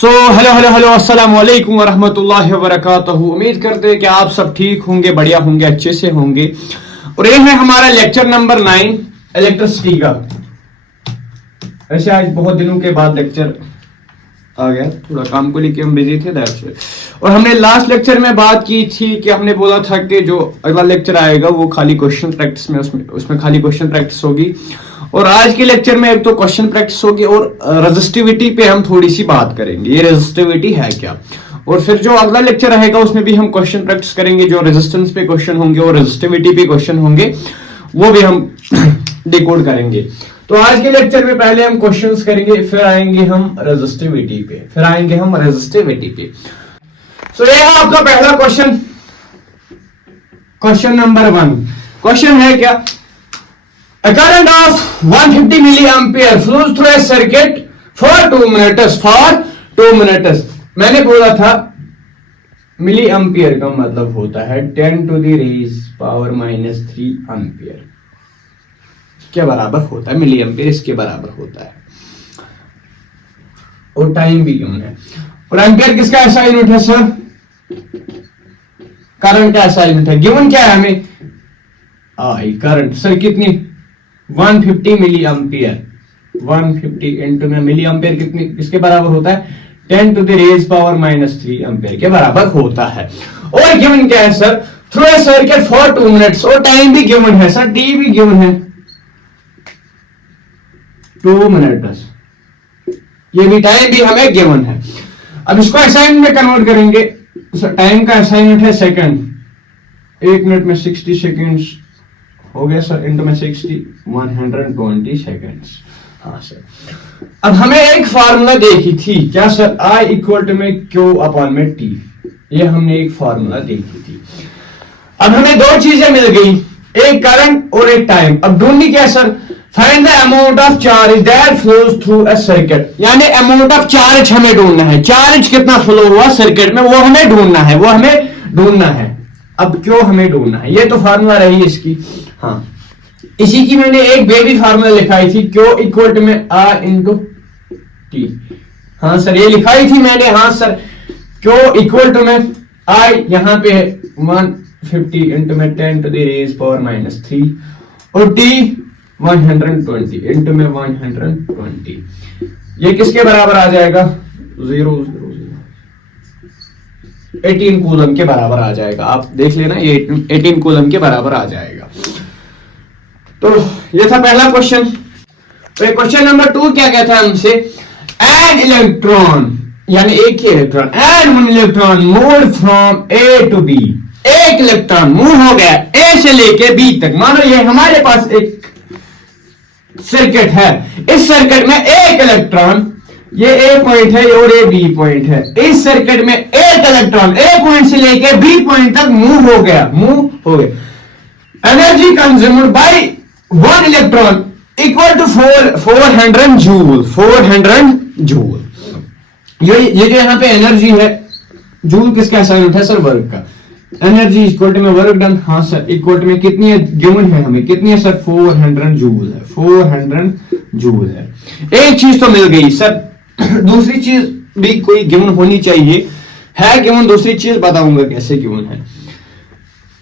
Hello hello hello अस्सलाम वालेकुम वरहमतुल्लाहि वबरकातुहू। उम्मीद करते हैं कि आप सब ठीक होंगे, बढ़िया होंगे, अच्छे से होंगे। और ये है हमारा लेक्चर नंबर 9 इलेक्ट्रिसिटी का। ऐसे आज बहुत दिनों के बाद लेक्चर आ गया, थोड़ा काम को लेके हम बिजी थे दैट्स व्हाई। और हमने लास्ट लेक्चर में बात की थी कि हमने बोला था कि जो अगला लेक्चर आएगा वो खाली क्वेश्चन प्रैक्टिस में, उसमें खाली क्वेश्चन प्रैक्टिस होगी। और आज के लेक्चर में एक तो क्वेश्चन प्रैक्टिस होगी और रेजिस्टिविटी पे हम थोड़ी सी बात करेंगे, ये रेजिस्टिविटी है क्या। और फिर जो अगला लेक्चर रहेगा उसमें भी हम क्वेश्चन प्रैक्टिस करेंगे, जो रेजिस्टेंस पे क्वेश्चन होंगे और रेजिस्टिविटी पे क्वेश्चन होंगे वो भी हम डिकोड करेंगे। तो आज के लेक्चर में पहले हम क्वेश्चंस करेंगे, फिर आएंगे हम रेजिस्टिविटी पे, सो ये है आपका पहला क्वेश्चन, क्वेश्चन नंबर 1। क्वेश्चन है क्या, A current of 150 milliampere flows through a circuit for 2 minutes. मैंने बोला था मिली एम्पियर का मतलब होता है 10 to the raise power minus 3 ampere के बराबर होता है। मिली एम्पियर इसके बराबर होता है और टाइम भी यूनिट है। और एम्पियर किसका ऐसा यूनिट है सर? करंट का ऐसा यूनिट है। गिवन क्या है हमें? आई करंट सर कितनी? 150 मिली एम्पियर। 150 इंटू में मिली एम्पियर कितनी किसके बराबर होता है? 10 to the raise power minus 3 ampere के बराबर होता है। और गिवन क्या है sir? Through a circuit for 2 minutes. और टाइम भी गिवन है सर, टी भी गिवन है 2 मिनट्स। ये भी टाइम भी हमें गिवन है। अब इसको असाइनमेंट में कन्वर्ट करेंगे। टाइम का असाइनमेंट है सेकंड, 1 मिनट में 60 सेकंड्स हो गया सर, इंटू में 60 120 सेकंड्स। हाँ सर। अब हमें एक फार्मूला देखी थी क्या सर? I इक्वल टू में Q अपॉन में T। ये हमने एक फार्मूला देखी थी। अब हमें दो चीजें मिल गई, एक करंट और एक टाइम। अब ढूंढनी क्या sir? Find the amount of charge that flows through a circuit. यानी अमाउंट ऑफ चार्ज हमें ढूंढना है, चार्ज कितना फ्लो हुआ सर्किट में वो हमें ढूंढना है। अब क्यों हमें ढूंढना है? ये तो फार्मूला रही इसकी। हाँ, इसी की मैंने एक बेबी फार्मूला लिखाई थी, क्यू इक्वल टू में आर इंटू टी। हाँ सर, ये लिखाई थी मैंने। हाँ सर, क्यू इक्वल टू में आई यहाँ पे 150 इंटू में 10 to the raise power minus 3 और टी 120 इंटू में 120। ये किसके बराबर आ जाएगा? 18 कूलम के बराबर आ जाएगा। आप देख लेना, ये 18 कूलम के बराबर आ जाएगा। तो ये था पहला क्वेश्चन। तो क्वेश्चन नंबर 2 क्या कहता है हमसे? एन इलेक्ट्रॉन, यानी एक ही electron, an one electron move from A to B. एक इलेक्ट्रॉन मूव हो गया ए से लेके बी तक। मानो ये हमारे पास एक सर्किट है, इस सर्किट में एक इलेक्ट्रॉन, ये ए पॉइंट है और ये बी पॉइंट है। इस सर्किट में एक इलेक्ट्रॉन ए पॉइंट से लेके बी पॉइंट तक मूव हो गया। Energy consumed by 1 electron equal to 400 joule. 400 joule. ये जो यहाँ पे एनर्जी है, जूल किसका असाइनमेंट है सर? वर्क का। एनर्जी इक्वल टू में वर्क डन। हाँ सर, इक्वल टू में कितनी है गिवन है हमें? कितनी है सर? 400 जूल है। 400 जूल है। एक चीज तो मिल गई सर, दूसरी चीज भी कोई गिवन होनी चाहिए। है गिवन, दूसरी चीज बताऊंगा कैसे गिवन है।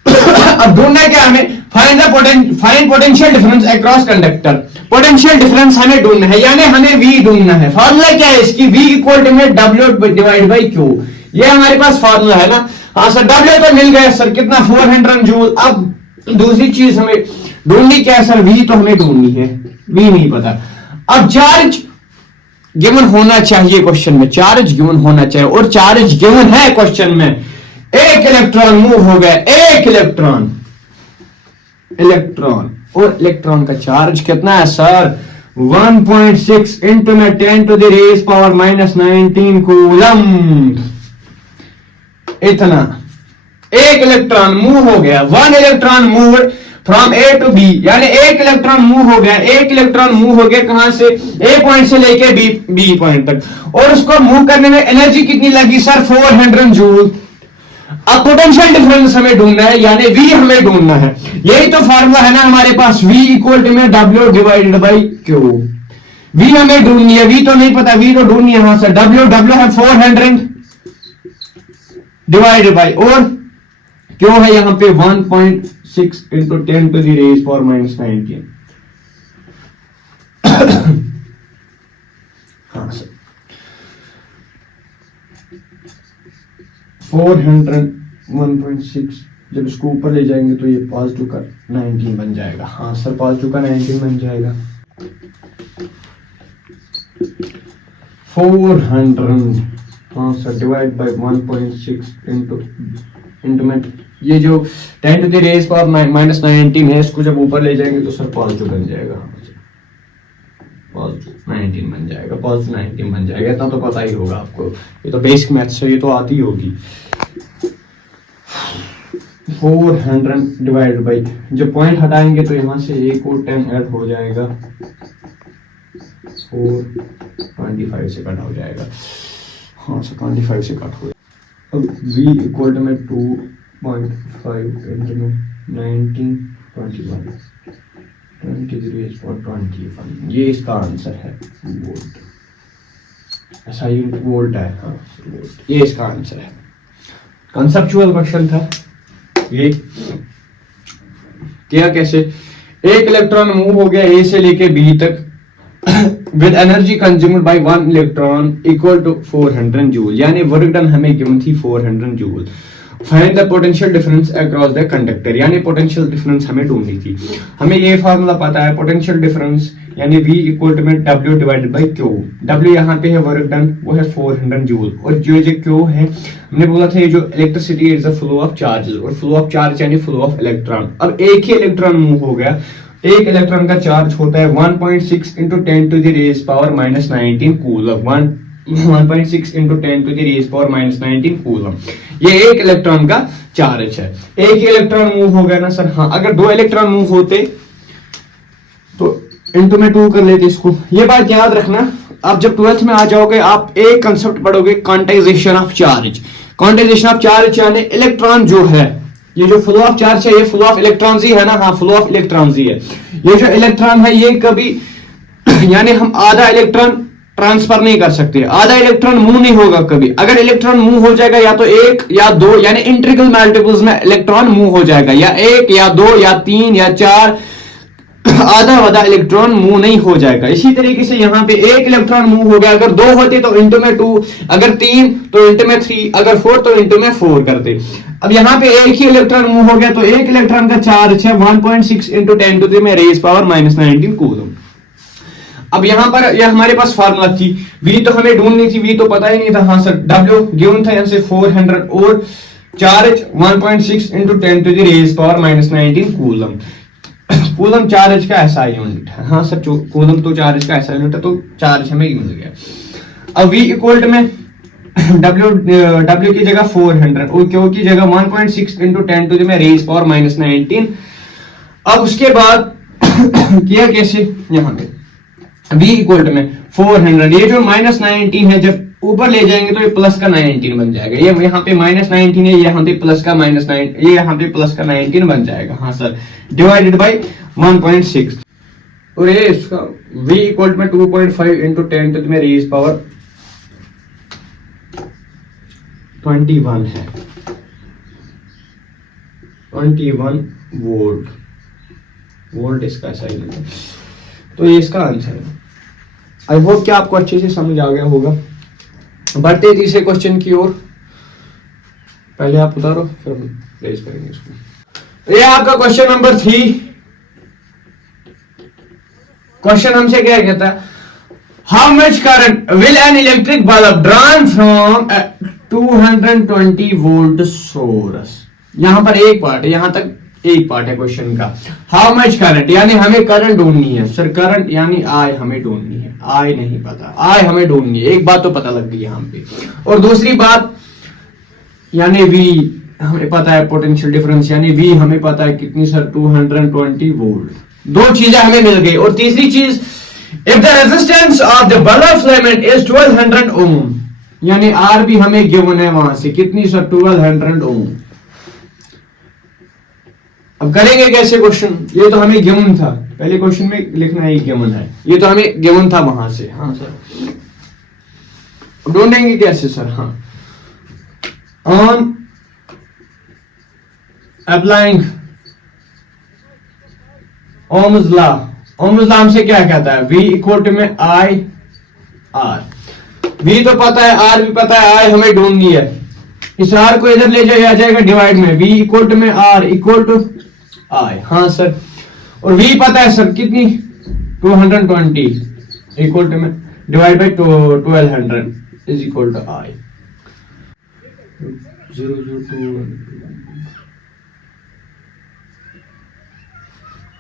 अब ढूंढना क्या हमें? Find potential difference across conductor. Potential difference हमें ढूंढना है, यानी हमें V ढूंढना है। फार्मूला क्या है इसकी? V इक्वल टू में W डिवाइड बाई Q। ये हमारे पास फार्मूला है ना। हाँ सर, W तो मिल गया सर, कितना? 400 जूल। अब दूसरी चीज हमें ढूंढनी क्या है सर? V तो हमें ढूंढनी है, V नहीं पता। अब चार्ज गिवन होना चाहिए क्वेश्चन में, चार्ज गिवन होना चाहिए और चार्ज गिवन है क्वेश्चन में। एक इलेक्ट्रॉन मूव हो गया, एक इलेक्ट्रॉन और इलेक्ट्रॉन का चार्ज कितना है सर? 1.6 इंटू में 10 to the raise power minus 19 coulomb. इतना एक इलेक्ट्रॉन मूव हो गया। 1 electron move from A to B, यानी एक इलेक्ट्रॉन मूव हो गया। एक इलेक्ट्रॉन मूव हो गया कहां से? ए पॉइंट से लेके बी पॉइंट तक। और उसको मूव करने में एनर्जी कितनी लगी सर? 400 जूल। अब पोटेंशियल डिफरेंस हमें ढूंढना है, यानी V हमें ढूंढना है। यही तो फार्मूला है ना हमारे पास, V इक्वल टू में W divided by Q। V हमें ढूंढनी है, वी तो नहीं पता, वी तो ढूंढनी है वहां से। डब्ल्यू है 400 डिवाइडेड बाई, और क्यों है यहां पे 1.6 into 10 to the raise power minus 19। हाँ सर, 400 1.6 जब इसको ऊपर ले जाएंगे तो ये पॉजिटिव का 19 बन जाएगा। हाँ सर, पॉजिटिव का 19 बन जाएगा। 400 हाँ सर डिवाइड बाई 1.6 इंटू में ये जो 10 to the raise power minus 19 है, इसको जब ऊपर ले जाएंगे तो सर पॉजिटिव बन जाएगा। पॉजिटिव 19 बन जाएगा, पॉजिटिव 19 बन जाएगा। इतना तो पता ही होगा आपको, ये तो बेसिक मैथ्स है, ये तो आती होगी। 400 डिवाइड बाई, जब पॉइंट हटाएंगे तो यहाँ से एक और 10 ऐड हो जाएगा, 425 से कट हो जाएगा। हाँ सर 25 से कट हो जाएगा। अब v इक्वल टू में 2.5 इंटू में 19 21 21, ये इसका आंसर है। वोल्ट, ऐसा यूनिट वोल्ट है। हाँ वोल्ट, ये इसका आंसर है। कंसेप्चुअल क्वेश्चन था ये। क्या कैसे, एक इलेक्ट्रॉन मूव हो गया ए से लेके बी तक with energy consumed by 1 electron equal to 400 joule, यानी वर्क डन हमें गिवन थी 400 joule. Find the potential difference across the conductor, यानी पोटेंशियल डिफरेंस हमें ढूंढनी थी। हमें ये फार्मूला पता है, पोटेंशियल डिफरेंस यानी V इक्वल टू में W divided by Q। W यहाँ पे है वर्क डन, वो है 400 जूल, और जो Q है, हमने बोला था ये जो electricity is the flow of charges, और फ्लो ऑफ चार्ज यानी फ्लो ऑफ इलेक्ट्रॉन। अब एक ही इलेक्ट्रॉन मूव हो गया, एक इलेक्ट्रॉन का चार्ज होता है 1.6 into 10 to the raise power minus 19 coulomb. 1.6 into 10 to the raise power minus 19 coulomb, ये एक इलेक्ट्रॉन का चार्ज है। एक ही इलेक्ट्रॉन मूव हो गया ना सर। हाँ, अगर दो इलेक्ट्रॉन मूव होते तो इंटू में 2 कर लेते इसको। ये बात याद रखना, आप जब 12th में आ जाओगे आप एक कंसेप्ट पढ़ोगे, quantization of charge. Quantization of charge यानी इलेक्ट्रॉन जो है, ये जो फ्लो ऑफ चार्ज है, ये फ्लो ऑफ इलेक्ट्रॉन्स ही है ना। हाँ, फ्लो ऑफ इलेक्ट्रॉन्स ही है। ये जो इलेक्ट्रॉन है ये कभी यानी हम आधा इलेक्ट्रॉन ट्रांसफर नहीं कर सकते, आधा इलेक्ट्रॉन मूव नहीं होगा कभी। अगर इलेक्ट्रॉन मूव हो जाएगा या तो 1 या 2, यानी इंटीग्रल मल्टीपल्स में इलेक्ट्रॉन मूव हो जाएगा, या 1 या 2 या 3 या 4, आधा इलेक्ट्रॉन मूव नहीं हो जाएगा। इसी तरीके से यहाँ पे एक इलेक्ट्रॉन मूव हो गया, अगर 2 होते तो इंटू में 2, अगर 3 तो इंटू में 3, अगर 4 तो इंटू में 4 करते। अब यहाँ पे एक ही इलेक्ट्रॉन मूव हो गया तो एक इलेक्ट्रॉन का चार्ज है 1.6 into 10 to the raise power minus 19 coulomb. अब यहाँ पर यह हमारे पास फार्मूला थी, V तो हमें ढूंढनी थी, V तो पता ही नहीं था। हाँ सर, W गिवन था यहाँ से 400 और charge 1.6 into 10 to the raise power minus 19 coulomb. Coulomb charge का ऐसा यूनिट है। हाँ सर, कूलम तो चार्ज का ऐसा यूनिट है, तो चार्ज हमें मिल गया। अब V इक्वल में W की जगह 400 और Q की जगह 1.6 into 10 to the raise power minus 19। अब उसके बाद किया कैसे, यहाँ पे V इक्वल में 400, ये जो माइनस 19 है जब ऊपर ले जाएंगे तो ये प्लस का 19 बन जाएगा। ये यहाँ पे माइनस 19 है, यहाँ पे प्लस का माइनस 9, ये यहाँ पे प्लस का 19 बन जाएगा। हाँ सर, डिवाइडेड बाई 1.6, और ये इसका V इक्वल में 2.5 into 10 to the raise power 21 है, 21 वोल्ट। वोल्ट इसका ऐसा ही है, तो ये इसका आंसर है। आई होप कि आपको अच्छे से समझ आ गया होगा। बढ़ते तीसरे क्वेश्चन की ओर, पहले आप उतारो फिर हम रेज करेंगे इसको। ये आपका क्वेश्चन नंबर 3। क्वेश्चन हमसे क्या कहता है, how much current will an electric bulb drawn from 220 volt source. यहां पर एक पार्ट है, यहां तक एक पार्ट है क्वेश्चन का। हाउ मच करंट यानी हमें करंट ढूंढनी है। सर करंट यानी आई हमें ढूंढनी है, आई नहीं पता, आई हमें ढूंढनी है। एक बात तो पता लग गई यहाँ पे, और दूसरी बात यानी V हमें पता है, पोटेंशियल डिफरेंस यानी V हमें पता है कितनी सर 220 वोल्ट। दो चीजें हमें मिल गई। और तीसरी चीज, if the resistance of the bulb filament is 1200 ओम, यानी R भी हमें गिवन है वहां से कितनी सर 1200 ओम। अब करेंगे कैसे क्वेश्चन, ये तो हमें गिवन था, पहले क्वेश्चन में लिखना है गिवन है, ये तो हमें गिवन था वहां से। हाँ सर, अब ढूंढेंगे कैसे सर। हाँ, on applying Ohm's law, Ohm's law हमसे क्या कहता है, V इक्वल टू में I R, V तो पता है, R भी पता है, I हमें ढूंढनी है। इस R को इधर ले जाया जाएगा डिवाइड में, V इक्वल टू में R इक्वल टू I। हाँ सर, और V पता है सर कितनी, 220 इक्वल टू में divide by 1200 is equal to I। 002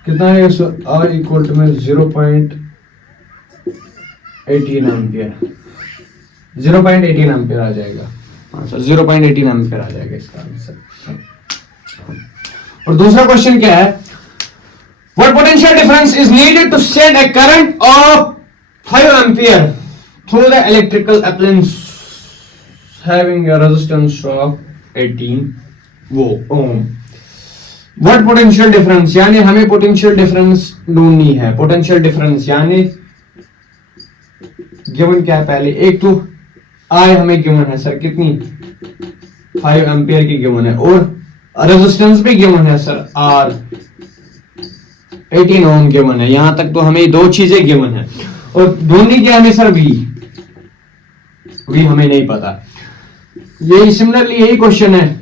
कितना है सर, R इक्वल टू में 0.18 एम्पियर, 0.18 एम्पियर आ जाएगा। हाँ सर, 0.18 एम्पियर आ जाएगा इसका आंसर। और दूसरा क्वेश्चन क्या है, what potential difference is needed to send a current of 5 ampere through the electrical appliance having a resistance of 18 ohm. What potential difference, यानी हमें पोटेंशियल डिफरेंस ढूंढनी है। पोटेंशियल डिफरेंस यानी गिवन क्या है, पहले एक तो आई हमें गिवन है सर कितनी, 5 एम्पियर की गिवन है, और रेजिस्टेंस भी गिवन है सर आर 18 ओम गिवन है। यहां तक तो हमें दो चीजें गिवन है, और ढूंढनी क्या हमें सर, वी हमें नहीं पता। यही सिमिलरली यही क्वेश्चन है,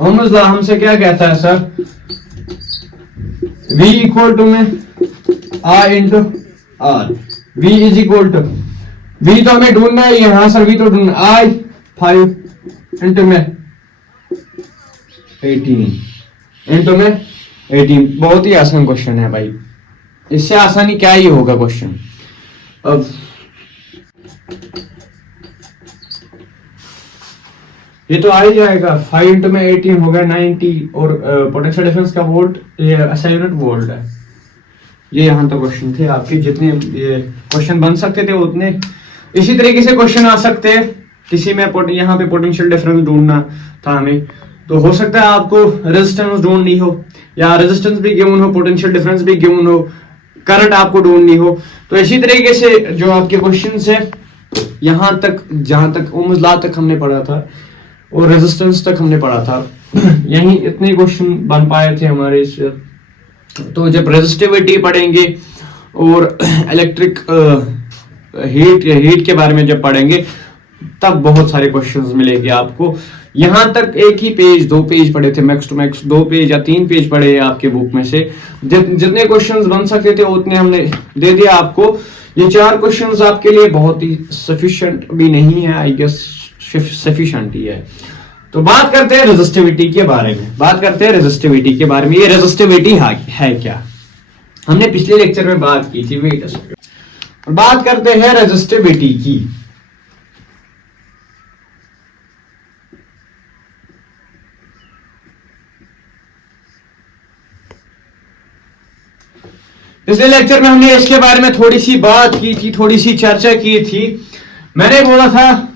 ओम्स लॉ हमसे क्या कहता है सर, V इक्वल टू में I into R, V is equal to, V तो हमें ढूंढना है यहां सर, V तो ढूंढना, I 5 इंटू में 18 इंटू में 18। बहुत ही आसान क्वेश्चन है भाई, इससे आसानी क्या ही होगा क्वेश्चन। अब ये तो आ ही जाएगा, 5 इंटू में 18 हो गया 90, और पोटेंशियल डिफरेंस का वोल्ट, ये SI यूनिट वोल्ट है। ये यहाँ तो क्वेश्चन थे आपके, जितने ये क्वेश्चन बन सकते थे उतने। इसी तरीके से क्वेश्चन आ सकते हैं, किसी में यहाँ पे पोटेंशियल डिफरेंस ढूंढना था हमें, तो हो सकता है आपको रेजिस्टेंस ढूंढनी हो, या रेजिस्टेंस भी गिवन हो, पोटेंशियल डिफरेंस भी गिवन हो, करंट आपको ढूंढनी हो। तो इसी तरीके से जो आपके क्वेश्चन है, यहाँ तक जहां तक ओम्स लॉ तक हमने पढ़ा था और रेजिस्टेंस तक हमने पढ़ा था, यही इतने क्वेश्चन बन पाए थे हमारे इस। तो जब रेजिस्टिविटी पढ़ेंगे और इलेक्ट्रिक हीट के बारे में जब पढ़ेंगे, तब बहुत सारे क्वेश्चंस मिलेंगे आपको। यहां तक एक ही पेज, 2 पेज पढ़े थे, मैक्स टू मैक्स 2 पेज या 3 पेज पढ़े आपके बुक में से। जितने क्वेश्चंस बन सकते थे उतने हमने दे दिया आपको। ये 4 क्वेश्चंस आपके लिए बहुत ही सफिशिएंट भी नहीं है, आई गेस सफिशिएंट ही है। तो बात करते हैं रेजिस्टिविटी के बारे में, ये रेजिस्टिविटी है क्या, हमने पिछले लेक्चर में बात की थी। वेट अ सेकंड, बात करते हैं रेजिस्टिविटी की। पिछले लेक्चर में हमने इसके बारे में थोड़ी सी बात की थी, थोड़ी सी चर्चा की थी। मैंने बोला था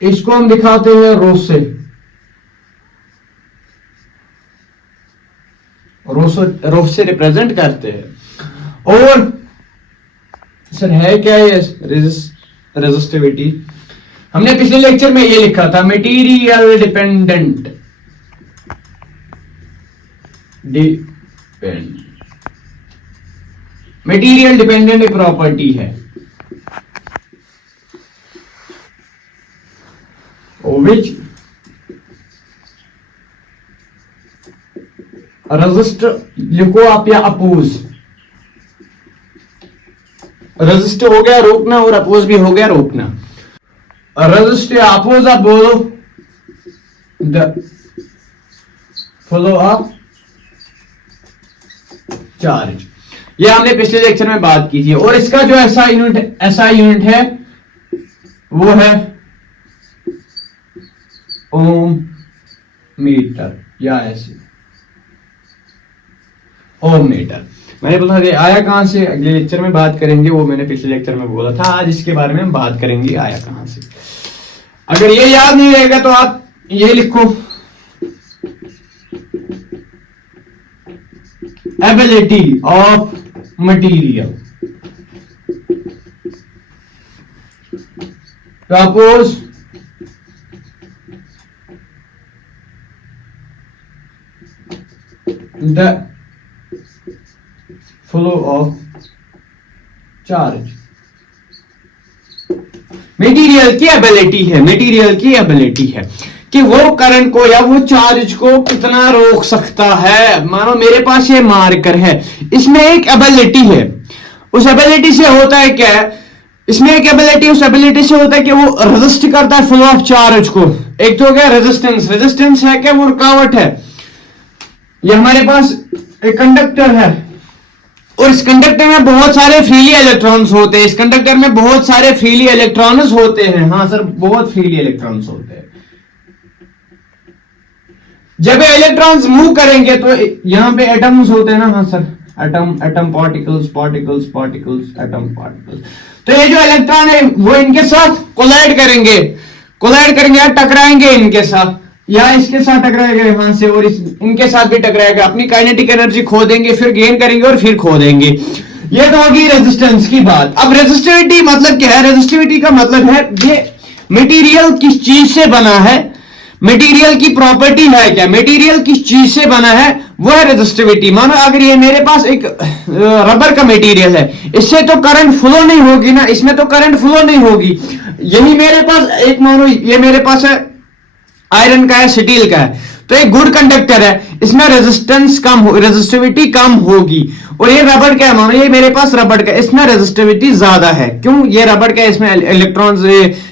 इसको हम दिखाते हैं रो से रिप्रेजेंट करते हैं। और सर है क्या ये रेजिस्टिविटी, हमने पिछले लेक्चर में ये लिखा था, मटेरियल डिपेंडेंट एक प्रॉपर्टी है, which रेजिस्ट लिखो आप या अपोज, रेजिस्ट हो गया रोकना और अपोज भी हो गया रोकना। रेजिस्ट या अपोज आप बोलो द फॉलो अप चार्ज, ये हमने पिछले लेक्चर में बात की थी। और इसका जो SI यूनिट है वो है ओम मीटर या ऐसे ओम मीटर। मैंने बोला था आया कहां से, अगले लेक्चर में बात करेंगे, वो मैंने पिछले लेक्चर में बोला था। आज इसके बारे में हम बात करेंगे आया कहां से। अगर ये याद नहीं रहेगा तो आप ये लिखो, ability of material. Suppose the flow of charge. Material की एबिलिटी है, मटेरियल की एबिलिटी है कि वो करंट को या वो चार्ज को कितना रोक सकता है। मानो मेरे पास ये मार्कर है, इसमें एक एबिलिटी है, उस एबिलिटी से होता है क्या है, इसमें एक एबिलिटी, उस एबिलिटी से होता है कि वो रेजिस्ट करता है फ्लो ऑफ चार्ज को। एक तो हो गया रेजिस्टेंस, रेजिस्टेंस है क्या, वो रुकावट है। ये हमारे पास एक कंडक्टर है और इस कंडक्टर में बहुत सारे फ्रीली इलेक्ट्रॉन्स होते हैं, इस कंडक्टर में बहुत सारे फ्रीली इलेक्ट्रॉन्स होते हैं। हाँ सर, बहुत फ्रीली इलेक्ट्रॉन्स होते हैं। जब ये इलेक्ट्रॉन्स मूव करेंगे तो यहां पे एटम्स होते हैं ना। हाँ sir, atom, atom particles, particles, particles, atom particles. तो ये जो इलेक्ट्रॉन है वो इनके साथ कोलाइड करेंगे, कोलाइड करेंगे या टकराएंगे इनके साथ, या इसके साथ टकराएगा यहां से और इनके साथ भी टकराएगा, अपनी काइनेटिक एनर्जी खो देंगे, फिर गेन करेंगे और फिर खो देंगे। ये तो होगी रेजिस्टेंस की बात। अब रेजिस्टिविटी मतलब क्या है? रेजिस्टिविटी का मतलब है ये मटेरियल किस चीज से बना है, मटेरियल की प्रॉपर्टी है क्या, मटेरियल किस चीज से बना है, वो है रेजिस्टिविटी। मानो अगर ये मेरे पास एक रबर का मटेरियल है, इससे तो करंट फ्लो नहीं होगी ना, इसमें तो करंट फ्लो नहीं होगी। यही मेरे पास एक, मानो ये मेरे पास है आयरन का है, स्टील का है, तो एक गुड कंडक्टर है, इसमें रेजिस्टेंस कम हो, रेजिस्टिविटी कम होगी। और ये रबड़ का है, मानो ये मेरे पास रबड़ का, इसमें रेजिस्टिविटी ज्यादा है। क्यों? ये रबड़ का, इसमें इलेक्ट्रॉन्स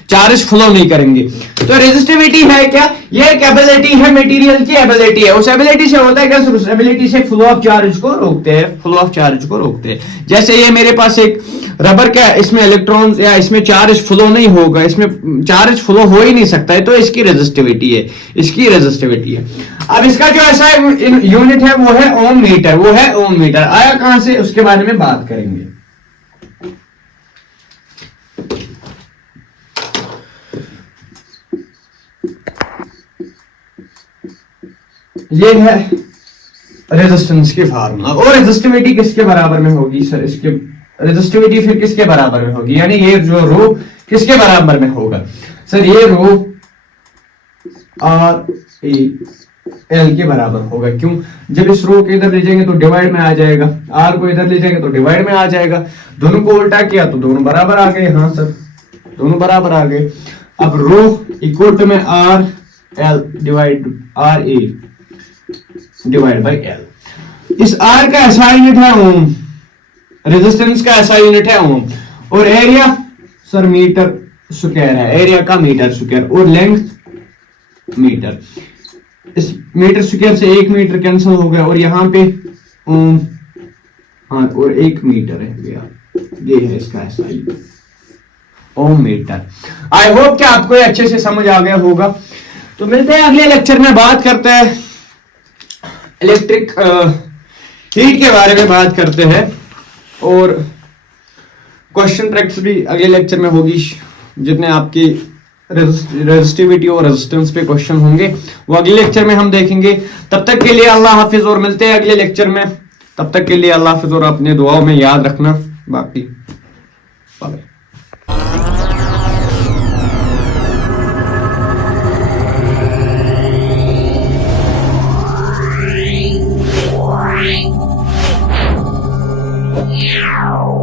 चार्ज फ्लो नहीं करेंगे। तो रेजिस्टिविटी है क्या? ये एक एबिलिटी है, मटेरियल की एबिलिटी है। उस एबिलिटी से होता है क्या? उस एबिलिटी से फ्लो ऑफ चार्ज को रोकते हैं, फ्लो ऑफ चार्ज को रोकते हैं। जैसे ये मेरे पास एक रबर का, इसमें इलेक्ट्रॉन्स या इसमें चार्ज फ्लो नहीं होगा, इसमें चार्ज फ्लो हो ही नहीं सकता है, तो इसकी रेजिस्टिविटी है, इसकी रेजिस्टिविटी है। अब इसका जो ऐसा यूनिट है वो है ओम मीटर, वो है ओम मीटर। आया कहां से, उसके बारे में बात करेंगे। ये है रेजिस्टेंस की फार्मूला। और रेजिस्टिविटी किसके बराबर में होगी सर? इसके रेजिस्टिविटी फिर किसके बराबर में होगी, यानी ये जो रो किसके बराबर में होगा सर? ये रो आर ए एल के बराबर होगा। क्यों? जब इस रो को इधर ले जाएंगे तो डिवाइड में आ जाएगा, आर को इधर ले जाएंगे तो डिवाइड में आ जाएगा, दोनों को उल्टा किया तो दोनों बराबर आ गए। हाँ सर, दोनों बराबर आ गए। अब रो इक्वल टू में R L divide R A divide by L. इस आर का ऐसा यूनिट है ओम, रेजिस्टेंस का ऐसा यूनिट है ओम, और एरिया सर मीटर स्क्वायर है, एरिया का मीटर स्क्वायर, और लेंथ मीटर। इस मीटर स्क्वायर से 1 मीटर कैंसिल हो गया और यहां पे ओम, हाँ, और 1 मीटर है गया, ये है इसका ऐसा ओम मीटर। आई होप कि आपको ये अच्छे से समझ आ गया होगा। तो मिलते हैं अगले लेक्चर में, बात करते हैं इलेक्ट्रिक हीट के बारे में बात करते हैं, और क्वेश्चन प्रैक्टिस भी अगले लेक्चर में होगी। जितने आपकी रेजिस्टिविटी और रेजिस्टेंस पे क्वेश्चन होंगे वो अगले लेक्चर में हम देखेंगे। तब तक के लिए अल्लाह हाफिज, और मिलते हैं अगले लेक्चर में। तब तक के लिए अल्लाह हाफिज, और अपने दुआओं में याद रखना। बाकी बाय। Meow.